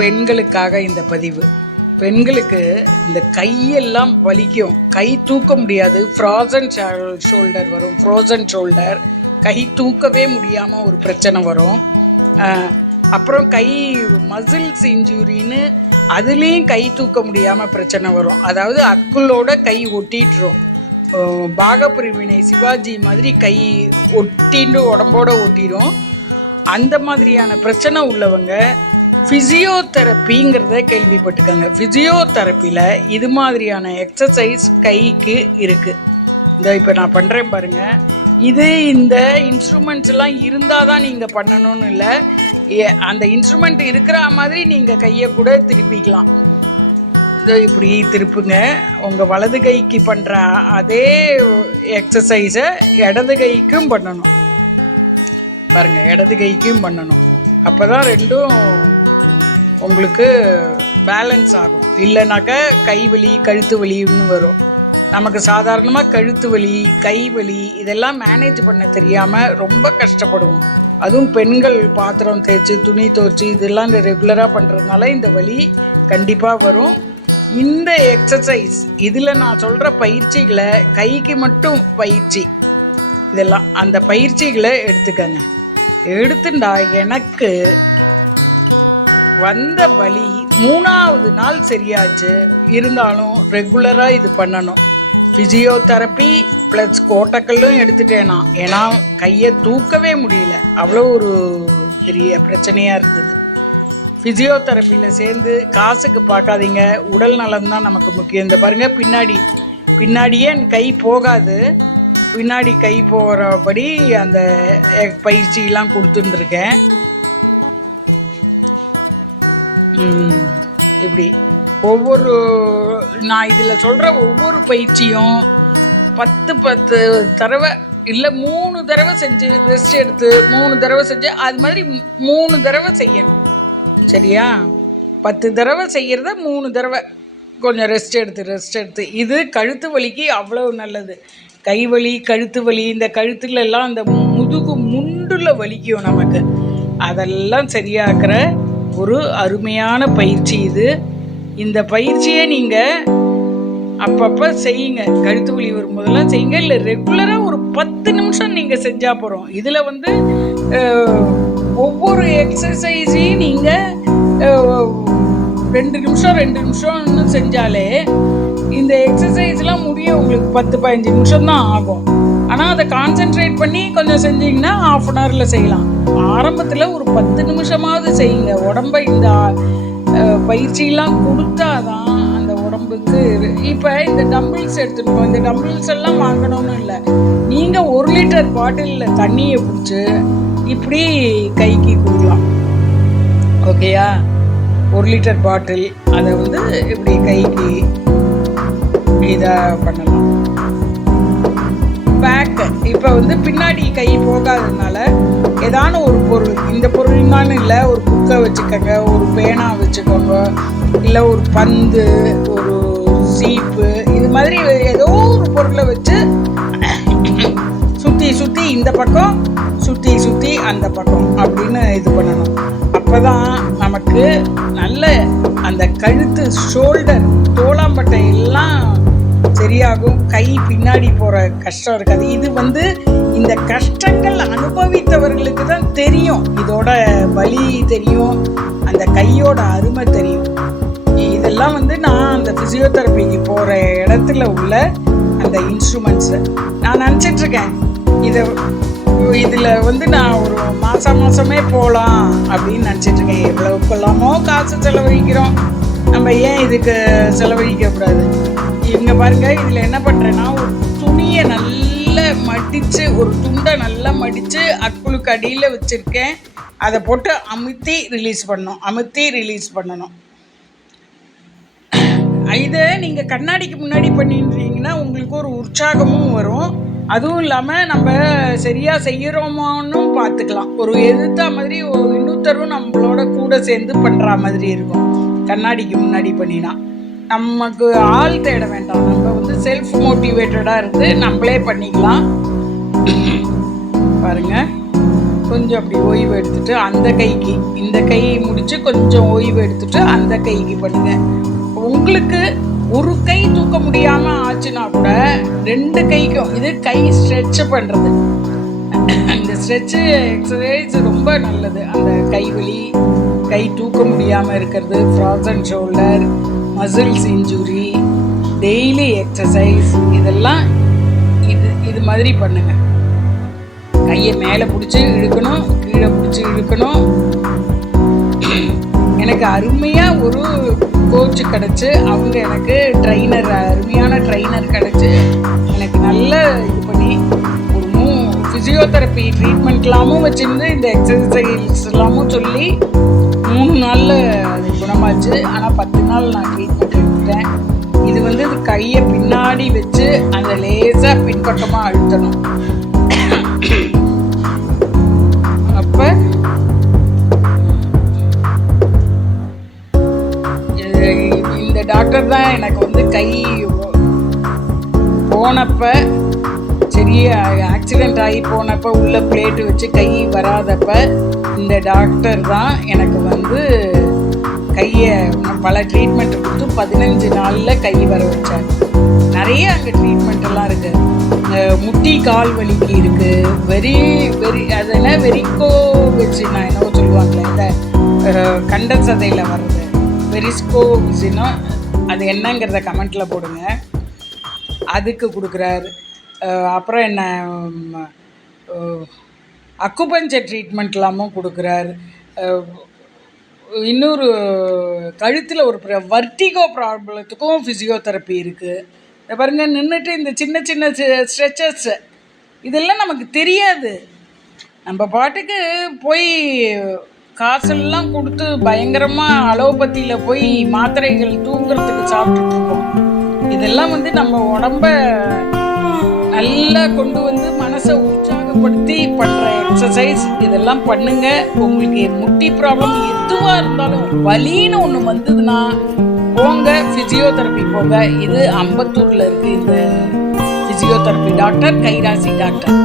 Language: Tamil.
பெண்களுக்காக இந்த பதிவு. பெண்களுக்கு இந்த கையெல்லாம் வலிக்கும். கை தூக்க முடியாது. ஃப்ராசன் ஷோல்டர் வரும். ஃப்ரோசன் ஷோல்டர் கை தூக்கவே முடியாமல் ஒரு பிரச்சனை வரும். அப்புறம் கை மசில்ஸ் இன்ஜுரின்னு அதுலேயும் கை தூக்க முடியாமல் பிரச்சனை வரும். அதாவது அக்குளோட கை ஒட்டிட்டுரும். பாகப்பிரிவினை சிவாஜி மாதிரி கை ஒட்டின்னு உடம்போட ஒட்டிடும் அந்த மாதிரியான பிரச்சனை உள்ளவங்க ஃபிசியோதெரப்பிங்கிறத கேள்விப்பட்டுக்கோங்க ஃபிசியோதெரப்பியில் இது மாதிரியான எக்ஸசைஸ் கைக்கு இருக்குது இந்த இப்போ நான் பண்ணுறேன் பாருங்கள் இது இந்த இன்ஸ்ட்ருமெண்ட்ஸ்லாம் இருந்தால் தான் நீங்கள் பண்ணணும்னு இல்லை. அந்த இன்ஸ்ட்ருமெண்ட் இருக்கிற மாதிரி நீங்கள் கையை கூட திருப்பிக்கலாம். இதோ இப்படி திருப்புங்க. உங்கள் வலது கைக்கு பண்ணுற அதே எக்ஸசைஸை இடது கைக்கும் பண்ணணும். பாருங்கள் இடது கைக்கும் பண்ணணும். அப்போ தான் ரெண்டும் உங்களுக்கு பேலன்ஸ் ஆகும். இல்லைனாக்கா கை வலி கழுத்து வலின்னு வரும். நமக்கு சாதாரணமாக கழுத்து வலி கை வலி இதெல்லாம் மேனேஜ் பண்ண தெரியாமல் ரொம்ப கஷ்டப்படுவோம். அதுவும் பெண்கள் பாத்திரம் தேய்ச்சி துணி துவைச்சி இதெல்லாம் ரெகுலராக பண்ணுறதுனால இந்த வலி கண்டிப்பாக வரும். இந்த எக்ஸசைஸ் இதில் நான் சொல்கிற பயிற்சிகளை கைக்கு மட்டும் பயிற்சி. இதெல்லாம் அந்த பயிற்சிகளை எடுத்துக்கங்க. எடுத்துண்டா எனக்கு வந்த வலி மூணாவது நாள் சரியாச்சு. இருந்தாலும் ரெகுலராக இது பண்ணணும். ஃபிசியோதெரப்பி ப்ளஸ் கோட்டக்கல்லும் எடுத்துட்டேனா ஏன்னா கையை தூக்கவே முடியல. அவ்வளோ ஒரு பெரிய பிரச்சனையாக இருந்தது. ஃபிசியோதெரப்பியில் சேர்ந்து காசுக்கு பார்க்காதீங்க. உடல் நலம் தான் நமக்கு முக்கியம். இந்த பாருங்கள் பின்னாடி. பின்னாடியே என் கை போகாது. பின்னாடி கை போகிறபடி அந்த பயிற்சியெலாம் கொடுத்துட்டுருக்கேன் இப்படி. ஒவ்வொரு நான் இதில் சொல்கிற ஒவ்வொரு பயிற்சியும் பத்து பத்து தடவை இல்லை மூணு தடவை செஞ்சு ரெஸ்ட் எடுத்து மூணு தடவை செஞ்சு அது மாதிரி மூணு தடவை செய்யணும். சரியா? பத்து தடவை செய்கிறத மூணு தடவை கொஞ்சம் ரெஸ்ட் எடுத்து ரெஸ்ட் எடுத்து. இது கழுத்து வலிக்கு அவ்வளோ நல்லது. கை வலி கழுத்து வலி இந்த கழுத்துல எல்லாம் அந்த முதுகு முண்டுல வலிக்கும் நமக்கு. அதெல்லாம் சரியாக்குற ஒரு அருமையான பயிற்சி இது. இந்த பயிற்சியை நீங்கள் அப்பப்போ செய்யுங்க. கழுத்து வலி வரும்போதெல்லாம் செய்யுங்க. இல்லை ரெகுலராக ஒரு பத்து நிமிஷம் நீங்கள் செஞ்சால் போகிறோம் இதில் வந்து ஒவ்வொரு எக்ஸசைஸையும் நீங்கள் ரெண்டு நிமிஷம் ரெண்டு நிமிஷம்னு செஞ்சாலே இந்த எக்ஸசைஸ்லாம் முடிய உங்களுக்கு பத்து பதினஞ்சு நிமிஷம் தான் ஆகும். ஆனால் அதை கான்சென்ட்ரேட் பண்ணி கொஞ்சம் செஞ்சீங்கன்னா ஆஃப் அன் ஹவரில் செய்யலாம். ஆரம்பத்தில் ஒரு பத்து நிமிஷமாவது செய்யுங்க. உடம்பை இந்த பயிற்சியெல்லாம் கொடுத்தா தான் அந்த உடம்புக்கு இப்போ இந்த டம்பிள்ஸ் எடுத்துருக்கோம். இந்த டம்பிள்ஸ் எல்லாம் வாங்கணும்னு இல்லை. நீங்கள் ஒரு லிட்டர் பாட்டிலில் தண்ணியை பிடிச்சி இப்படி கைக்கு கொடுக்கலாம். ஓகேயா ஒரு லிட்டர் பாட்டில் அதை வந்து இப்படி கைக்கு இதாக பண்ணலாம். பேக்கு இப்போ வந்து பின்னாடி கை போகாததுனால ஏதான ஒரு பொருள் இந்த பொருள்னாலும் இல்லை ஒரு புக்கை வச்சுக்கோங்க ஒரு பேனா வச்சுக்கோங்க இல்லை ஒரு பந்து ஒரு சீப்பு இது மாதிரி ஏதோ ஒரு பொருளை வச்சு சுற்றி சுற்றி இந்த பக்கம் சுற்றி சுற்றி அந்த பக்கம் அப்படின்னு இது பண்ணணும். அப்போ தான் நமக்கு நல்ல அந்த கழுத்து ஷோல்டர் தோளாம்பட்டை எல்லாம் சரியாகும். கை பின்னாடி போகிற கஷ்டம் இருக்காது. இது வந்து இந்த கஷ்டங்கள் அனுபவித்தவர்களுக்கு தான் தெரியும். இதோட வலி தெரியும். அந்த கையோட அருமை தெரியும். இதெல்லாம் வந்து நான் அந்த ஃபிசியோதெரப்பிக்கு போகிற இடத்துல உள்ள அந்த இன்ஸ்ட்ருமெண்ட்ஸை நான் நினச்சிட்டு இருக்கேன். இதை இதில் வந்து நான் ஒரு மாதம் மாதமே போகலாம் அப்படின்னு நினச்சிட்டு இருக்கேன். எவ்வளவுக்கெல்லாமோ காசு செலவழிக்கிறோம். நம்ம ஏன் இதுக்கு செலவழிக்கக்கூடாது? இவங்க பாருங்க இதில் என்ன பண்ணுறேன்னா ஒரு துணியை நல்லா மடித்து ஒரு துண்டை நல்லா மடித்து அக்குளுக்கு அடியில் வச்சுருக்கேன். அதை போட்டு அமுத்தி ரிலீஸ் பண்ணணும் அமுத்தி ரிலீஸ் பண்ணணும். இதை நீங்கள் கண்ணாடிக்கு முன்னாடி பண்ணிடுறீங்கன்னா உங்களுக்கு ஒரு உற்சாகமும் வரும். அதுவும் இல்லாமல் நம்ம சரியாக செய்கிறோமான்னு பார்த்துக்கலாம் ஒரு எதிர்த்த மாதிரி ஒரு இன்னொருத்தரும் நம்மளோட கூட சேர்ந்து பண்ணுற மாதிரி இருக்கும். கண்ணாடிக்கு முன்னாடி பண்ணினா. நமக்கு ஆள் தேட வேண்டாம். நம்ம வந்து செல்ஃப் மோட்டிவேட்டடாக இருந்து நம்மளே பண்ணிக்கலாம். பாருங்கள் கொஞ்சம் அப்படி ஓய்வு எடுத்துட்டு அந்த கைக்கு இந்த கை முடித்து கொஞ்சம் ஓய்வு எடுத்துட்டு அந்த கைக்கு பண்ணுங்கள் உங்களுக்கு ஒரு கை தூக்க முடியாமல் ஆச்சுன்னா கூட ரெண்டு கைக்கும் இது கை ஸ்ட்ரெச் பண்ணுறது இந்த ஸ்ட்ரெச்சு எக்ஸசைஸ் ரொம்ப நல்லது. அந்த கை வலி கை தூக்க முடியாமல் இருக்கிறது frozen shoulder muscles injury daily exercise இதெல்லாம் இது இது மாதிரி பண்ணுங்க. கையை மேலே பிடிச்சி இழுக்கணும் கீழே பிடிச்சி இழுக்கணும். எனக்கு அருமையாக ஒரு கோச் கிடச்சி அவங்க எனக்கு ட்ரைனர் அருமையான ட்ரைனர் கிடச்சி எனக்கு நல்ல இது பண்ணி ஒரு மூ ஃபிசியோதெரப்பி ட்ரீட்மெண்ட்லாமும் வச்சுருந்து இந்த எக்ஸசைஸ் எல்லாமும் சொல்லி மூணு நாளில் ஆச்சு ஆனால் பத்து நாள் நான் ட்ரீட்மெண்ட் எடுத்துட்டேன் இது வந்து இது கையை பின்னாடி வச்சு அந்த லேசாக பின்பக்கமாக அழுத்தணும். அப்போ இந்த டாக்டர் தான் எனக்கு வந்து கை போனப்ப பெரிய ஆக்சிடெண்ட் ஆகி போனப்ப உள்ள பிளேட்டு வச்சு கை வராதப்ப இந்த டாக்டர் தான் எனக்கு வந்து பல ட்ரீட்மெண்ட் கொடுத்து பதினஞ்சு நாளில் கை வர வச்சார். நிறைய அங்கே ட்ரீட்மெண்ட் எல்லாம் இருக்கு. முட்டி கால் வலிக்கு இருக்கு. வெரி வெரி அதெல்லாம் வெரிக்கோ வச்சு என்னவோ சொல்லுவாங்களே இந்த கண்டன் கண்ட சதையில் வர்றது. வெரிஸ்கோ வச்சுன்னா அது என்னங்கிறத கமெண்ட்டில் போடுங்க. அதுக்கு கொடுக்குறாரு. அப்புறம் என்ன அக்குபஞ்ச ட்ரீட்மெண்ட்லாமும் கொடுக்குறாரு. இன்னொரு கழுத்தில் ஒரு வர்டிகோ ப்ராப்ளத்துக்கும் ஃபிசியோதெரப்பி இருக்குது பாருங்க நின்றுட்டு இந்த சின்ன சின்ன ஸ்ட்ரெச்சஸ் இதெல்லாம் நமக்கு தெரியாது. நம்ம பாட்டுக்கு போய் காசெல்லாம் கொடுத்து பயங்கரமாக அலோபத்தியில் போய் மாத்திரைகள் தூங்குறதுக்கு சாப்பிட்டுட்டு இதெல்லாம் வந்து நம்ம உடம்ப நல்லா கொண்டு வந்து மனசை உற்சாகப்படுத்தி பண்ணுற எக்ஸசைஸ் இதெல்லாம் பண்ணுங்க. உங்களுக்கு முட்டி ப்ராப்ளம் எதுவாக இருந்தாலும் வலின்னு ஒன்று வந்ததுன்னா போங்க. ஃபிசியோதெரப்பி போங்க. இது அம்பத்தூரில் இருக்குது இந்த ஃபிசியோதெரப்பி டாக்டர் கைராசி டாக்டர்